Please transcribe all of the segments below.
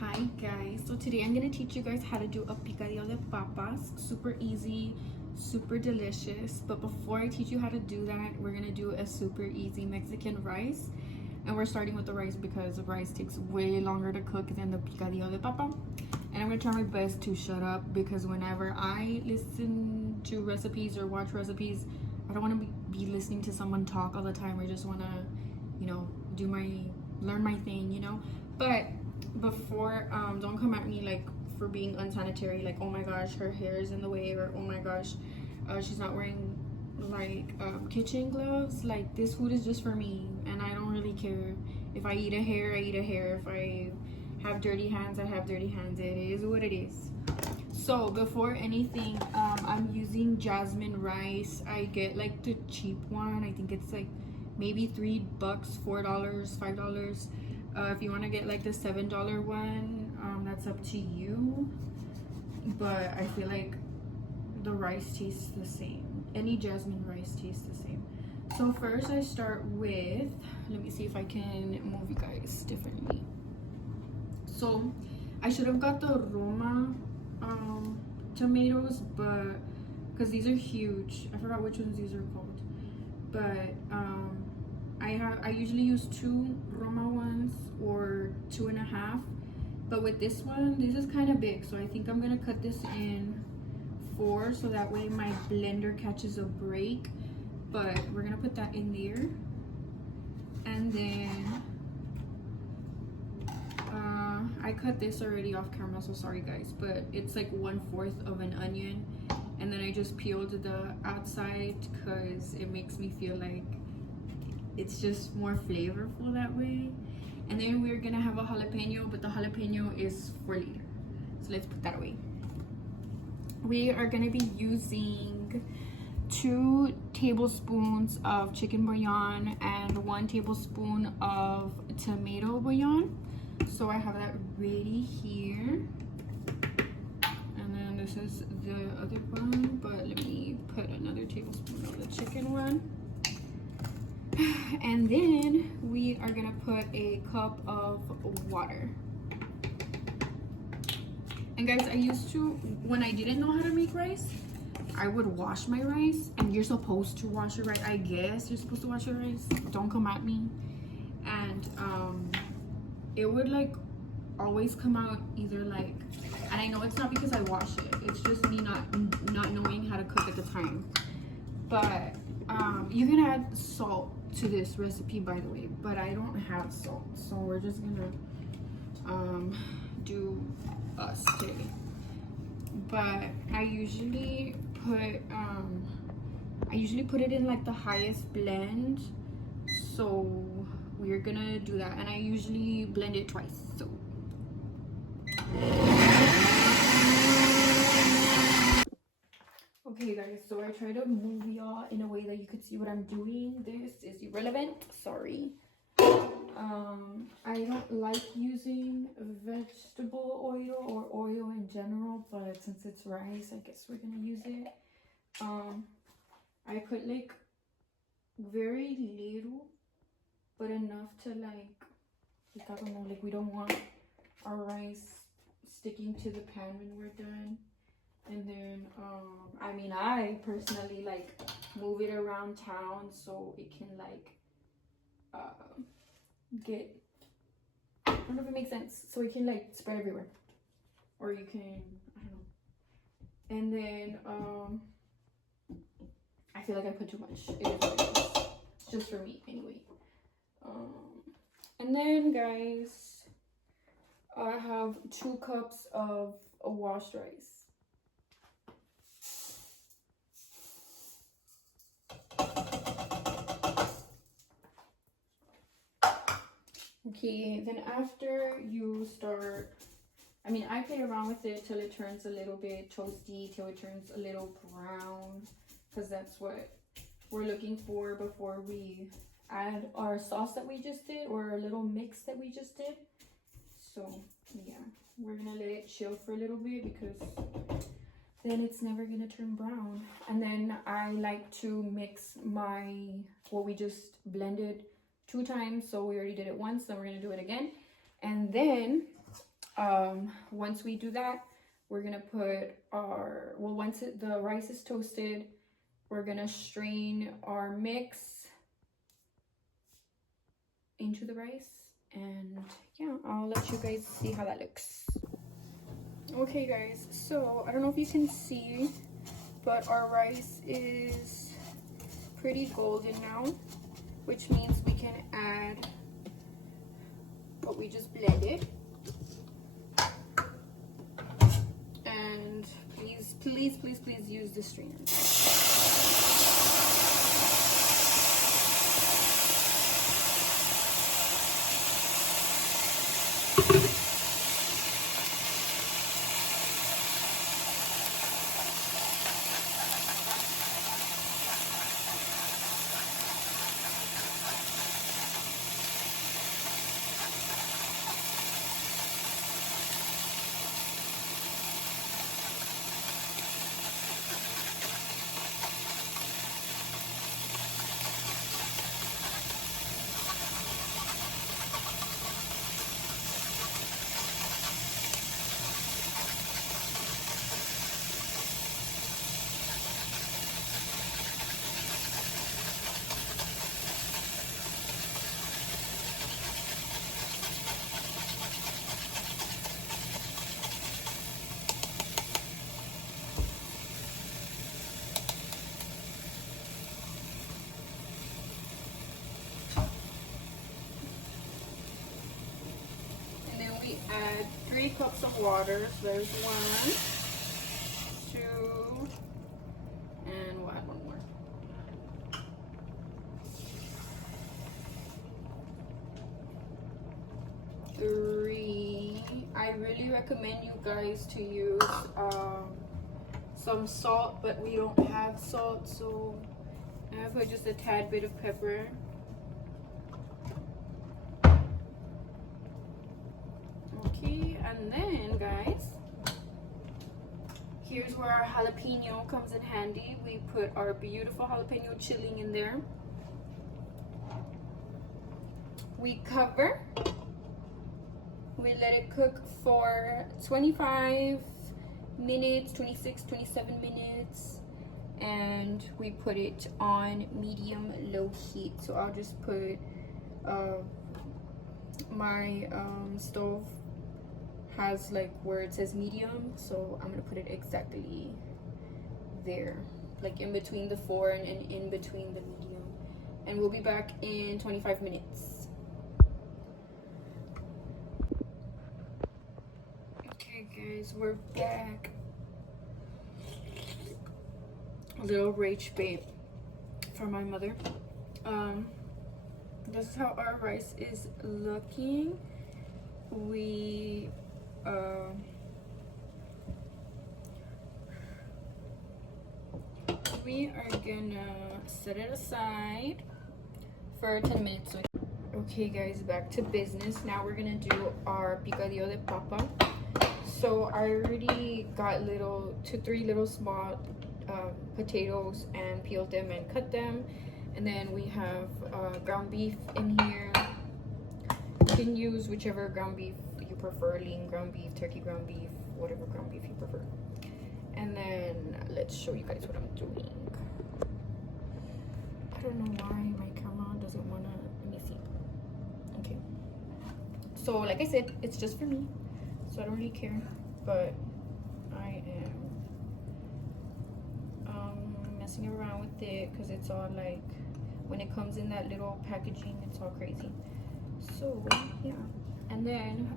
Hi guys, so today I'm going to teach you guys how to do a picadillo de papas. Super easy, super delicious. But before I teach you how to do that, we're going to do a super easy Mexican rice. And we're starting with the rice because the rice takes way longer to cook than the picadillo de papa. And I'm going to try my best to shut up because whenever I listen to recipes or watch recipes, I don't want to be listening to someone talk all the time. I just want to, learn my thing. But before, don't come at me like for being unsanitary, like, oh my gosh, her hair is in the way, or oh my gosh, she's not wearing like kitchen gloves. Like, this food is just for me, and I don't really care. If I eat a hair, I eat a hair. If I have dirty hands, I have dirty hands. It is what it is. So before anything, I'm using jasmine rice. I get like the cheap one. I think it's like maybe $3, $4, $5. If you want to get like the $7 one, that's up to you. But I feel like the rice tastes the same. Any jasmine rice tastes the same. So first I start with, let me see if I can move you guys differently. So I should have got the Roma tomatoes, but because these are huge, I forgot which ones these are called. But I usually use 2 Roma ones or 2.5, but with this one, this is kind of big, so I think I'm gonna cut this in 4 so that way my blender catches a break. But we're gonna put that in there, and then I cut this already off camera, so sorry guys, but it's like 1/4 of an onion, and then I just peeled the outside because it makes me feel like it's just more flavorful that way. And then we're gonna have a jalapeno, but the jalapeno is 4 liter, so let's put that away. We are gonna be using 2 tablespoons of chicken bouillon and 1 tablespoon of tomato bouillon. So I have that ready here, and then this is the other one, but let me put another tablespoon of the chicken one. And then we are gonna put a cup of water. And guys, I used to, when I didn't know how to make rice, I would wash my rice, and you're supposed to wash your rice. I guess you're supposed to wash your rice. Don't come at me. And it would like always come out either like, and I know it's not because I wash it, it's just me not knowing how to cook at the time. But you can add salt to this recipe, by the way, but I don't have salt, so we're just gonna do us today. But I usually put it in like the highest blend, so we're gonna do that. And I usually blend it twice, so okay guys, so I try to move y'all in a way that you could see what I'm doing. This is irrelevant, sorry. I don't like using vegetable oil or oil in general, but since it's rice, I guess we're gonna use it. I put like very little, but enough to like I don't know, like we don't want our rice sticking to the pan when we're done. And then I mean, I personally like move it around town so it can like get, I don't know if it makes sense, so it can like spread everywhere, or you can, I don't know. And then I feel like I put too much. It is what it is. It's just for me anyway. And then guys, I have 2 cups of washed rice. Okay, then after you start, I mean, I play around with it till it turns a little bit toasty, till it turns a little brown, because that's what we're looking for before we add our sauce that we just did, or our little mix that we just did. So yeah, we're gonna let it chill for a little bit because then it's never gonna turn brown. And then I like to mix what we just blended 2 times, so we already did it once, so we're gonna do it again. And then Once we do that, we're gonna put our, well, once the rice is toasted, we're gonna strain our mix into the rice, and yeah, I'll let you guys see how that looks. Okay guys, so I don't know if you can see, but our rice is pretty golden now, which means we can add what we just blended. And please, please, please, please use the strainer. Add 3 cups of water. So there's 1, 2, and we'll add 1 more. 3. I really recommend you guys to use some salt, but we don't have salt, so I put just a tad bit of pepper. Okay, and then guys, here's where our jalapeno comes in handy. We put our beautiful jalapeno chilling in there. We cover. We let it cook for 25 minutes, 26, 27 minutes, and we put it on medium low heat. So I'll just put my stove has like where it says medium, so I'm gonna put it exactly there, like in between the 4 and in between the medium, and we'll be back in 25 minutes. Okay guys, we're back. A little rage bait for my mother. This is how our rice is looking. We are gonna set it aside for 10 minutes. Okay guys, back to business. Now we're gonna do our picadillo de papa. So I already got 2 to 3 little small potatoes and peeled them and cut them, and then we have ground beef in here. You can use whichever ground beef you prefer, lean ground beef, turkey ground beef, whatever ground beef you prefer. And then let's show you guys what I'm doing. I don't know why my camera doesn't want to, let me see. Okay, so like I said, it's just for me, so I don't really care, but I am messing around with it because it's all like, when it comes in that little packaging, it's all crazy. So yeah, and then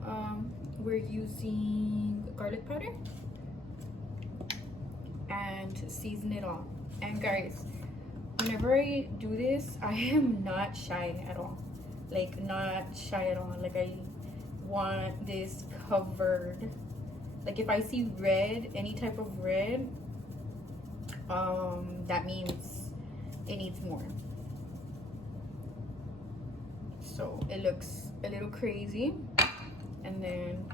we're using garlic powder and season it all. And guys, whenever I do this, I am not shy at all, like not shy at all. Like I want this covered. Like if I see red, any type of red, that means it needs more. So it looks a little crazy, and then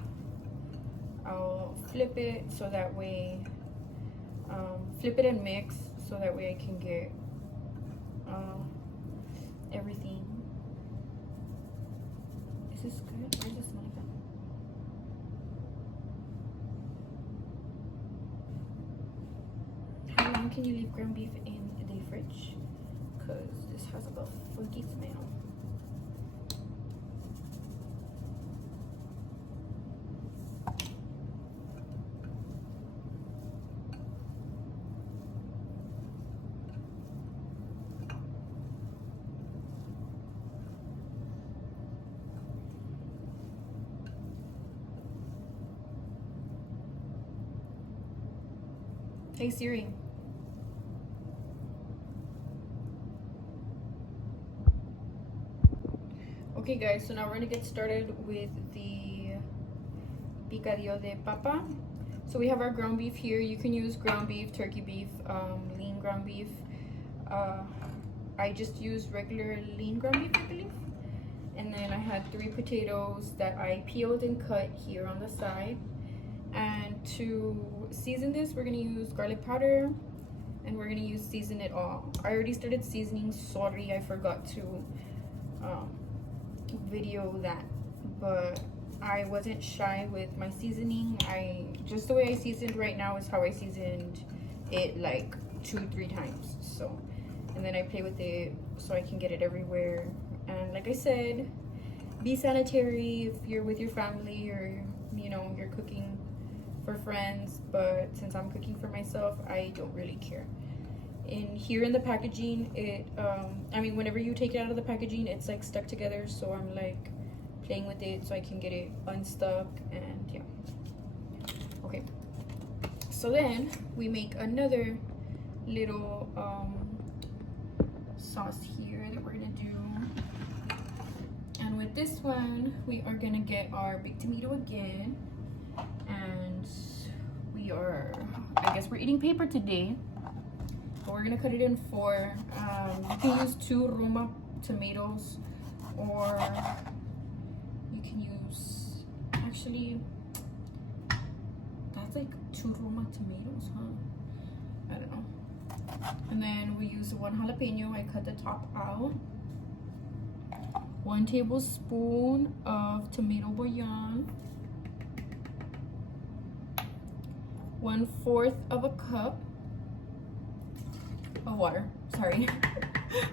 I'll flip it so that way, flip it and mix so that way I can get everything. Is this good? Why does it smell like that? can you leave ground beef in the fridge? Because this has a funky smell. Hey Siri. Okay guys, so now we're gonna get started with the picadillo de papa. So we have our ground beef here. You can use ground beef, turkey beef, lean ground beef. I just used regular lean ground beef, I believe. And then I had 3 potatoes that I peeled and cut here on the side. And to season this, we're gonna use garlic powder, and we're gonna use season it all. I already started seasoning. Sorry, I forgot to video that, but I wasn't shy with my seasoning. Just the way I seasoned right now is how I seasoned it like 2-3 times. So, and then I play with it so I can get it everywhere. And like I said, be sanitary if you're with your family, or you know, you're cooking for friends. But since I'm cooking for myself, I don't really care. In here in the packaging, it I mean, whenever you take it out of the packaging, it's like stuck together, so I'm like playing with it so I can get it unstuck. And yeah, okay, so then we make another little sauce here that we're gonna do. And with this one, we are gonna get our big tomato again, and I guess we're eating paper today. We're gonna cut it in 4. You can use 2 Roma tomatoes, or you can use, actually, that's like 2 Roma tomatoes, huh? I don't know. And then we use 1 jalapeno. I cut the top out. 1 tablespoon of tomato bouillon. 1/4 of a cup of water. Sorry.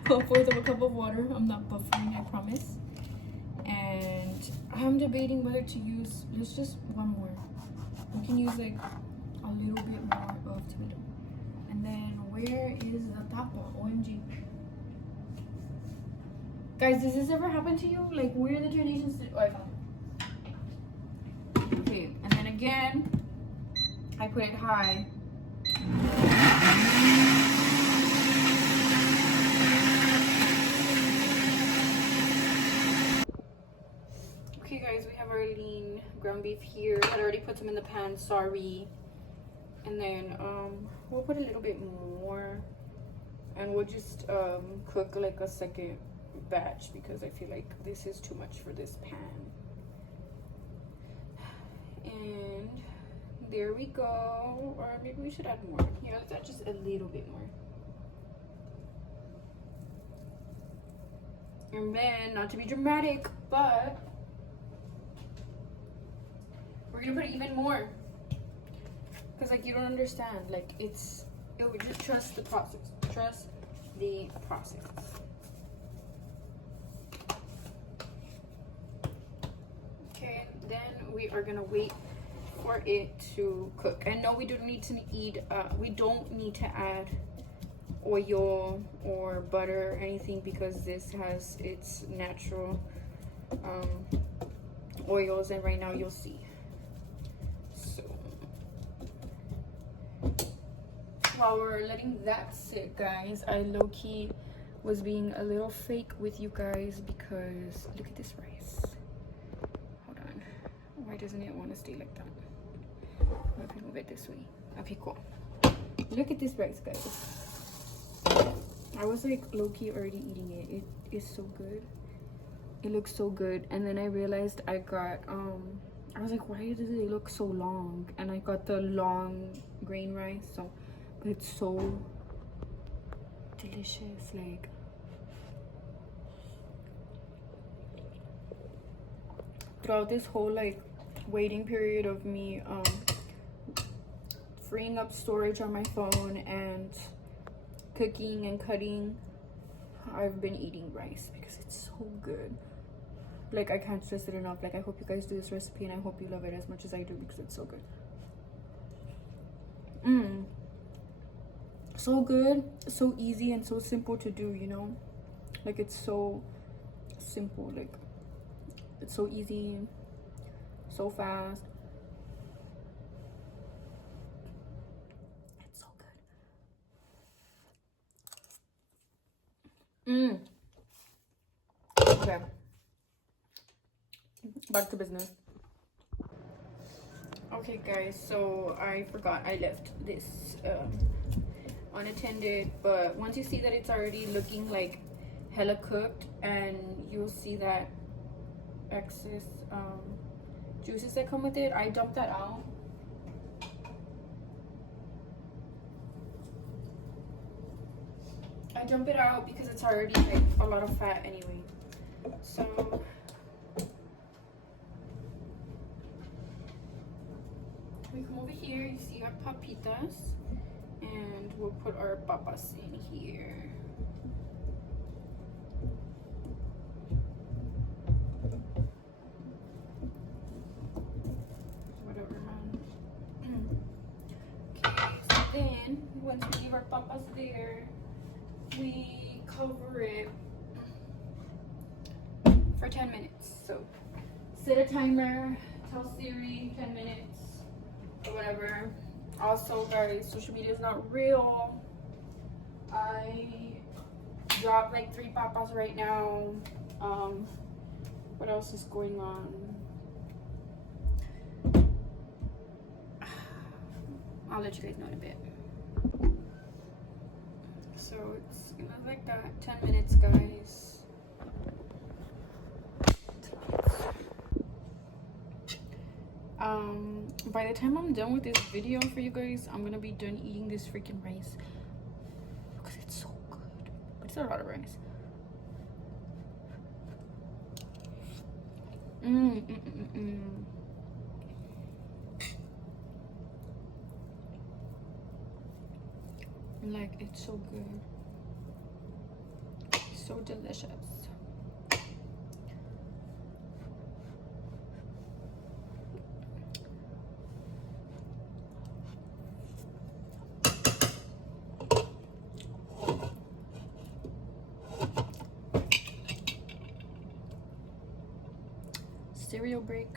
1/4 of a cup of water. I'm not buffering, I promise. And I'm debating whether to use, let's just 1 more. We can use like a little bit more of tomato. And then where is the tapa? OMG. Guys, does this ever happen to you? Like, where the donations? Oh, I found it. Okay, and then again, I put it high. Okay guys, we have our lean ground beef here. I already put some in the pan, sorry. And then we'll put a little bit more, and we'll just cook like a second batch because I feel like this is too much for this pan. And there we go. Or maybe we should add more. Yeah, let's add just a little bit more. And then, not to be dramatic, but we're gonna put even more, because like you don't understand, like it would just trust the process. Trust the process. Okay, then we are gonna wait for it to cook. And no, we don't need to add oil or butter or anything, because this has its natural oils, and right now you'll see. So while we're letting that sit, guys, I low-key was being a little fake with you guys, because look at this rice. Hold on, why doesn't it want to stay like that? Let me move it this way. Okay, cool. Look at this rice, guys. I was like low-key already eating it. It is so good. It looks so good. And then I realized I got I was like, why does it look so long? And I got the long grain rice. So, but it's so delicious. Like, throughout this whole like waiting period of me freeing up storage on my phone and cooking and cutting, I've been eating rice because it's so good. Like, I can't stress it enough. Like, I hope you guys do this recipe and I hope you love it as much as I do because it's so good. So good, so easy, and so simple to do, you know? Like, it's so simple. Like, it's so easy, so fast. It's so good. Okay, back to business. Okay guys, so I forgot I left this unattended, but once you see that it's already looking like hella cooked, and you'll see that excess juices that come with it, I dump that out. I dump it out because it's already like a lot of fat anyway. So we come over here, you see our papitas, and we'll put our papas in here. Whatever, man. Okay, so then once we leave our papas there, we cover it for 10 minutes. So set a timer, tell Siri 10 minutes or whatever. Also guys, social media is not real. I dropped like 3 papas right now. What else is going on? I'll let you guys know in a bit. So it's gonna like that. 10 minutes guys. By the time I'm done with this video for you guys, I'm gonna be done eating this freaking rice because it's so good, but it's a lot of rice. Like, it's so good, so delicious. Cereal break.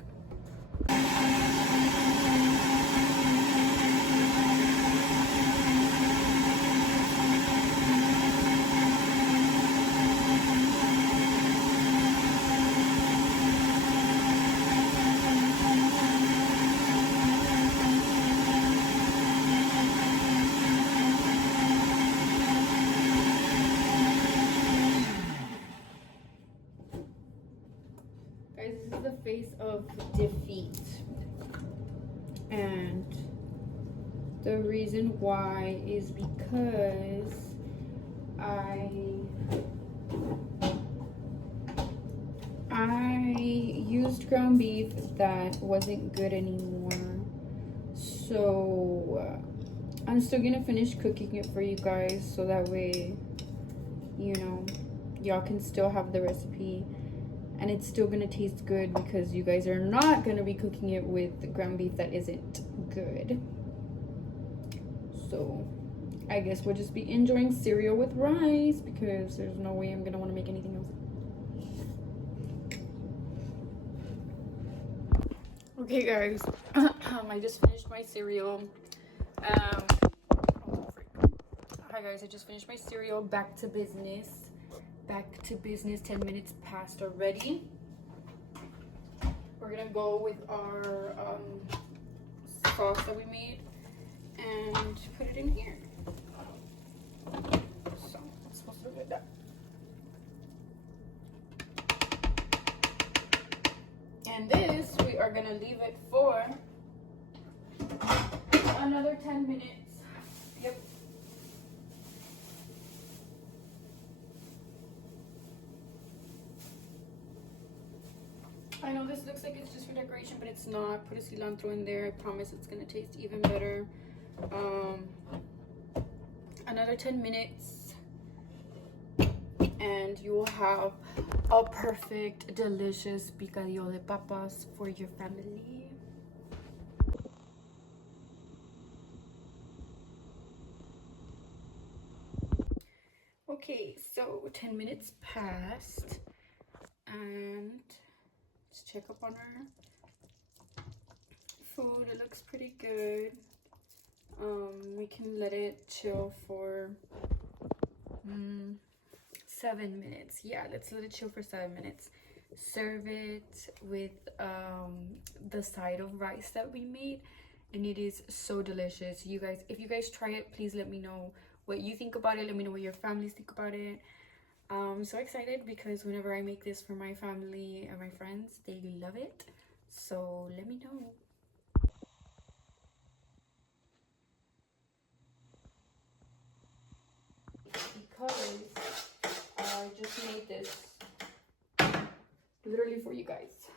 Guys, this is the face of defeat, and the reason why is because I used ground beef that wasn't good anymore. So I'm still gonna finish cooking it for you guys, so that way, you know, y'all can still have the recipe and it's still gonna taste good, because you guys are not gonna be cooking it with ground beef that isn't good. So I guess we'll just be enjoying cereal with rice, because there's no way I'm gonna want to make anything else. Okay guys, I just finished my cereal. Hi guys, I just finished my cereal. Back to business. 10 minutes passed already. We're gonna go with our sauce that we made and put it in here. So it's supposed to look like that. And this, we are gonna leave it for another 10 minutes. Yep. I know this looks like it's just for decoration, but it's not. Put a cilantro in there. I promise it's gonna taste even better. another 10 minutes, and you will have a perfect, delicious picadillo de papas for your family. Okay, so 10 minutes passed, and let's check up on our food. It looks pretty good. We can let it chill for 7 minutes. Yeah, let's let it chill for 7 minutes. Serve it with the side of rice that we made, and it is so delicious. You guys, if you guys try it, please let me know what you think about it. Let me know what your families think about it. I'm so excited because whenever I make this for my family and my friends, they love it. So let me know. Because I just made this literally for you guys.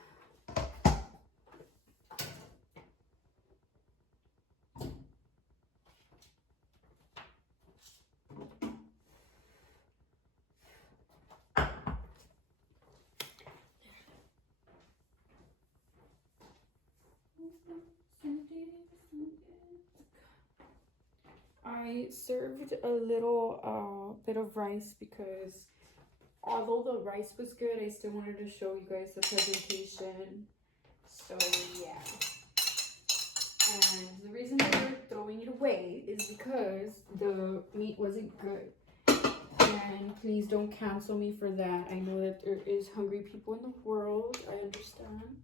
I served a little bit of rice because although the rice was good, I still wanted to show you guys the presentation. So yeah. And the reason that we're throwing it away is because the meat wasn't good. And please don't cancel me for that. I know that there is hungry people in the world. I understand.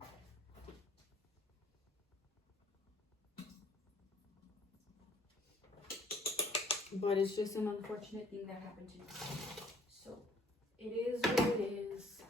But it's just an unfortunate thing that happened to me. So it is what it is.